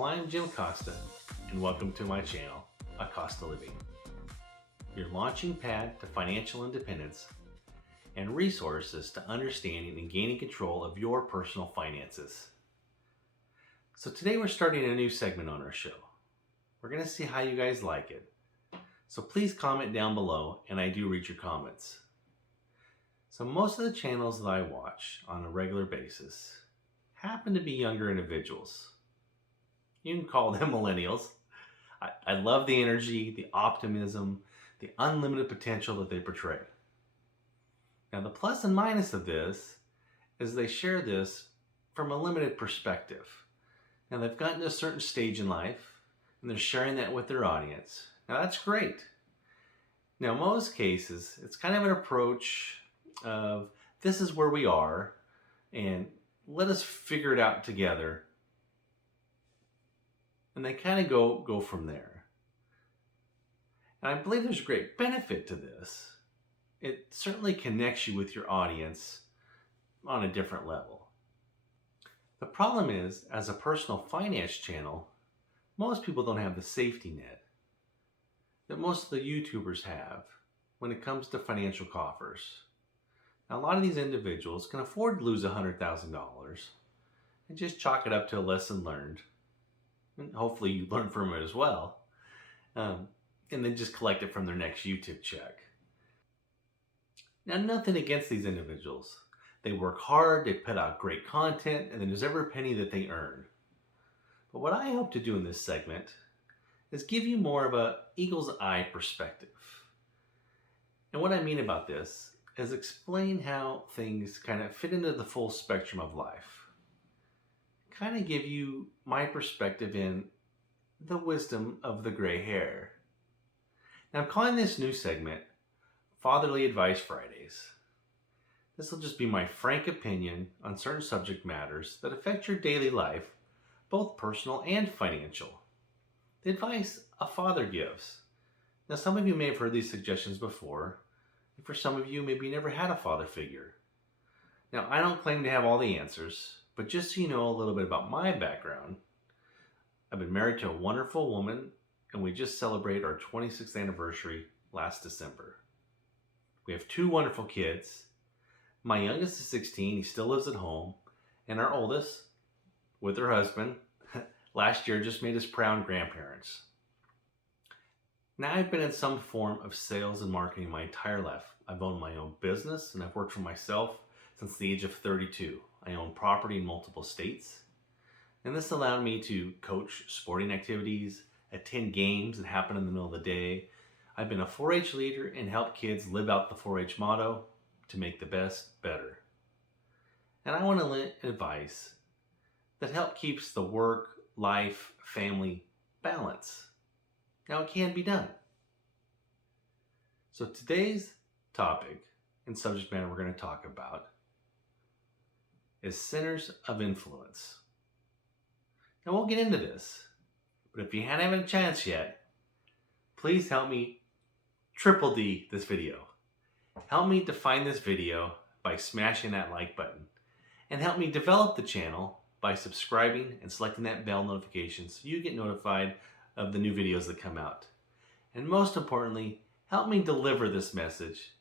Well, I'm Jim Costa, and welcome to my channel, Acosta Living, your launching pad to financial independence and resources to understanding and gaining control of your personal finances. So today we're starting a new segment on our show. We're going to see how you guys like it. So please comment down below, and I do read your comments. So most of the channels that I watch on a regular basis happen to be younger individuals. You can call them millennials. I love the energy, the optimism, the unlimited potential that they portray. Now the plus and minus of this is they share this from a limited perspective. Now they've gotten to a certain stage in life and they're sharing that with their audience. Now that's great. Now in most cases, it's kind of an approach of this is where we are and let us figure it out together. And they kind of go from there. And I believe there's a great benefit to this. It certainly connects you with your audience on a different level. The problem is, as a personal finance channel, most people don't have the safety net that most of the YouTubers have when it comes to financial coffers. Now, a lot of these individuals can afford to lose $100,000 and just chalk it up to a lesson learned. And hopefully you learn from it as well. And then just collect it from their next YouTube check. Now, nothing against these individuals. They work hard, they put out great content, and then there's every penny that they earn. But what I hope to do in this segment is give you more of a eagle's eye perspective. And what I mean about this is explain how things kind of fit into the full spectrum of life. Kind of give you my perspective in the wisdom of the gray hair. Now I'm calling this new segment Fatherly Advice Fridays. This will just be my frank opinion on certain subject matters that affect your daily life, both personal and financial. The advice a father gives. Now some of you may have heard these suggestions before, and for some of you maybe you never had a father figure. Now I don't claim to have all the answers, but just so you know a little bit about my background, I've been married to a wonderful woman, and we just celebrated our 26th anniversary last December. We have 2 wonderful kids. My youngest is 16, he still lives at home, and our oldest, with her husband, last year just made us proud grandparents. Now I've been in some form of sales and marketing my entire life. I've owned my own business and I've worked for myself since the age of 32. I own property in multiple states, and this allowed me to coach sporting activities, attend games that happen in the middle of the day. I've been a 4-H leader and helped kids live out the 4-H motto, to make the best better. And I want to lend advice that help keeps the work, life, family balance. Now it can be done. So today's topic and subject matter we're going to talk about is centers of influence. Now we'll get into this, but if you haven't a chance yet, please help me triple D this video. Help me define this video by smashing that like button, and help me develop the channel by subscribing and selecting that bell notification so you get notified of the new videos that come out. And most importantly, help me deliver this message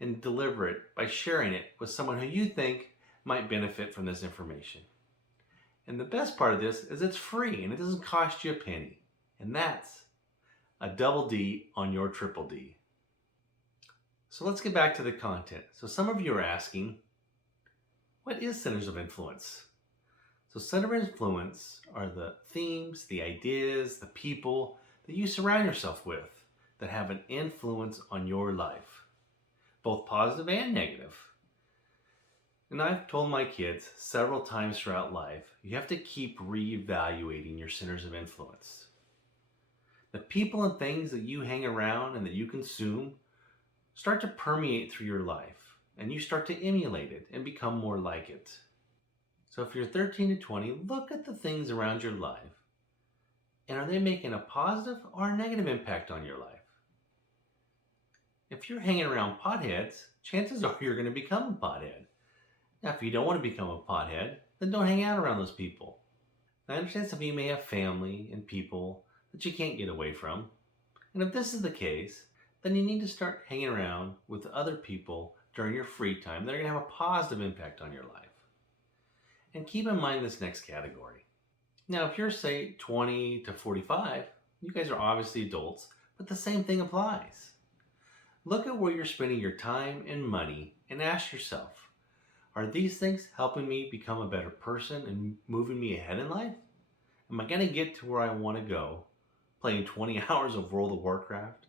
and deliver it by sharing it with someone who you think might benefit from this information. And the best part of this is it's free and it doesn't cost you a penny. And that's a double D on your triple D. So let's get back to the content. So some of you are asking, what is centers of influence? So centers of influence are the themes, the ideas, the people that you surround yourself with that have an influence on your life, both positive and negative. And I've told my kids several times throughout life, you have to keep reevaluating your centers of influence. The people and things that you hang around and that you consume start to permeate through your life, and you start to emulate it and become more like it. So if you're 13 to 20, look at the things around your life, and are they making a positive or a negative impact on your life? If you're hanging around potheads, chances are you're going to become a pothead. Now, if you don't want to become a pothead, then don't hang out around those people. I understand some of you may have family and people that you can't get away from. And if this is the case, then you need to start hanging around with other people during your free time that are going to have a positive impact on your life. And keep in mind this next category. Now, if you're, say, 20 to 45, you guys are obviously adults, but the same thing applies. Look at where you're spending your time and money and ask yourself, are these things helping me become a better person and moving me ahead in life? Am I going to get to where I want to go playing 20 hours of World of Warcraft,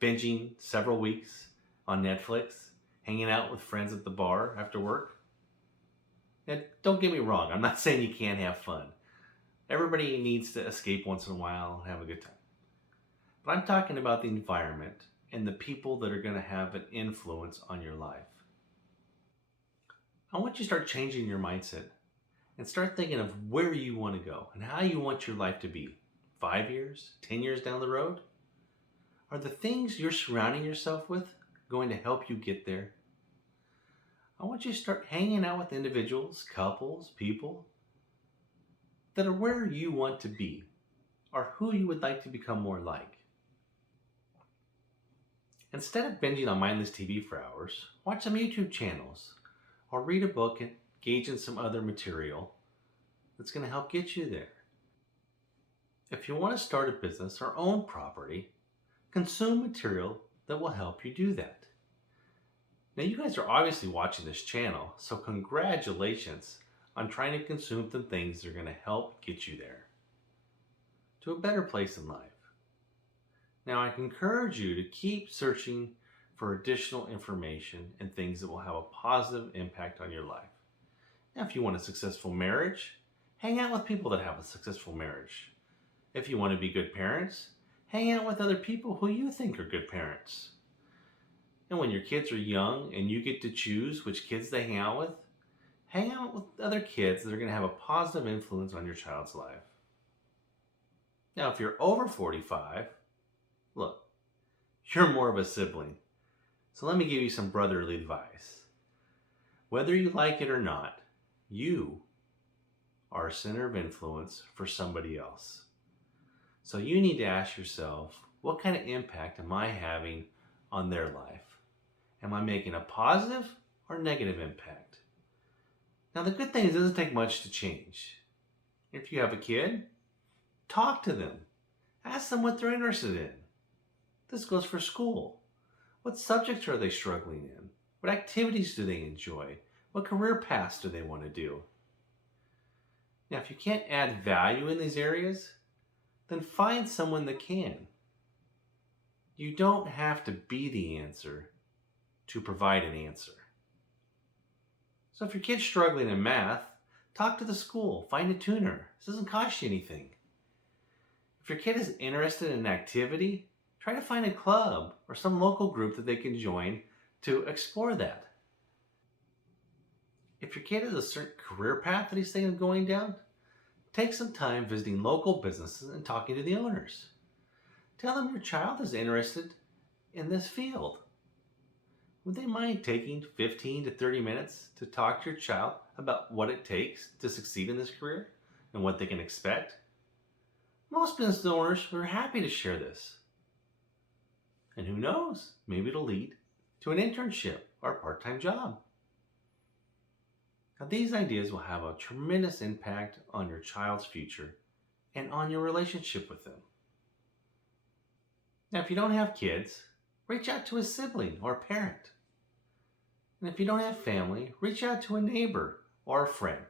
binging several weeks on Netflix, hanging out with friends at the bar after work? And don't get me wrong, I'm not saying you can't have fun. Everybody needs to escape once in a while and have a good time. But I'm talking about the environment and the people that are going to have an influence on your life. I want you to start changing your mindset and start thinking of where you want to go and how you want your life to be. 5 years, 10 years down the road? Are the things you're surrounding yourself with going to help you get there? I want you to start hanging out with individuals, couples, people that are where you want to be or who you would like to become more like. Instead of binging on mindless TV for hours, watch some YouTube channels or read a book and engage in some other material that's going to help get you there. If you want to start a business or own property, consume material that will help you do that. Now, you guys are obviously watching this channel, so congratulations on trying to consume the things that are going to help get you there to a better place in life. Now, I encourage you to keep searching for additional information and things that will have a positive impact on your life. Now, if you want a successful marriage, hang out with people that have a successful marriage. If you want to be good parents, hang out with other people who you think are good parents. And when your kids are young and you get to choose which kids they hang out with other kids that are going to have a positive influence on your child's life. Now, if you're over 45, look, you're more of a sibling. So let me give you some brotherly advice. Whether you like it or not, you are a center of influence for somebody else. So you need to ask yourself, what kind of impact am I having on their life? Am I making a positive or negative impact? Now, the good thing is it doesn't take much to change. If you have a kid, talk to them. Ask them what they're interested in. This goes for school. What subjects are they struggling in? What activities do they enjoy? What career paths do they want to do? Now, if you can't add value in these areas, then find someone that can. You don't have to be the answer to provide an answer. So if your kid's struggling in math, talk to the school, find a tutor. This doesn't cost you anything. If your kid is interested in an activity, try to find a club or some local group that they can join to explore that. If your kid has a certain career path that he's thinking of going down, take some time visiting local businesses and talking to the owners. Tell them your child is interested in this field. Would they mind taking 15 to 30 minutes to talk to your child about what it takes to succeed in this career and what they can expect? Most business owners are happy to share this. And who knows, maybe it'll lead to an internship or a part-time job. Now, these ideas will have a tremendous impact on your child's future and on your relationship with them. Now, if you don't have kids, reach out to a sibling or a parent. And if you don't have family, reach out to a neighbor or a friend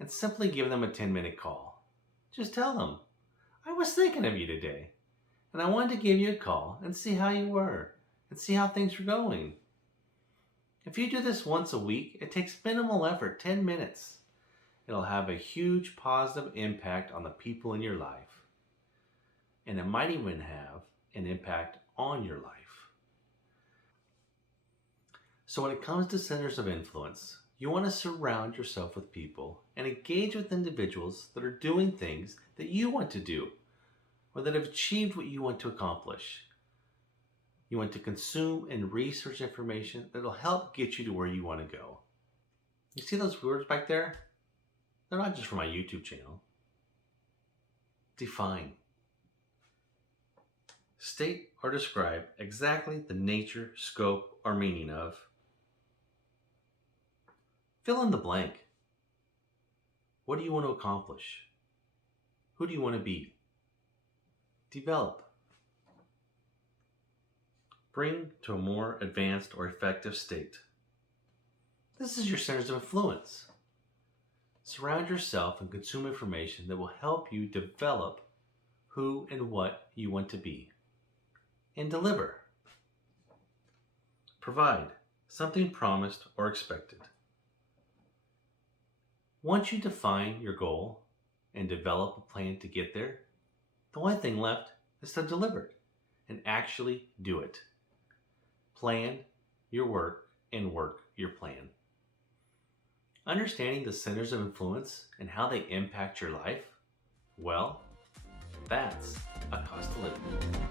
and simply give them a 10-minute call. Just tell them, I was thinking of you today, and I wanted to give you a call and see how you were and see how things were going. If you do this once a week, it takes minimal effort, 10 minutes. It'll have a huge positive impact on the people in your life. And it might even have an impact on your life. So when it comes to centers of influence, you want to surround yourself with people and engage with individuals that are doing things that you want to do or that have achieved what you want to accomplish. You want to consume and research information that will help get you to where you want to go. You see those words back there? They're not just for my YouTube channel. Define. State or describe exactly the nature, scope, or meaning of. Fill in the blank. What do you want to accomplish? Who do you want to be? Develop. Bring to a more advanced or effective state. This is your centers of influence. Surround yourself and consume information that will help you develop who and what you want to be. And deliver. Provide something promised or expected. Once you define your goal and develop a plan to get there, the only thing left is to deliver it and actually do it. Plan your work and work your plan. Understanding the centers of influence and how they impact your life, well, that's a cost of living.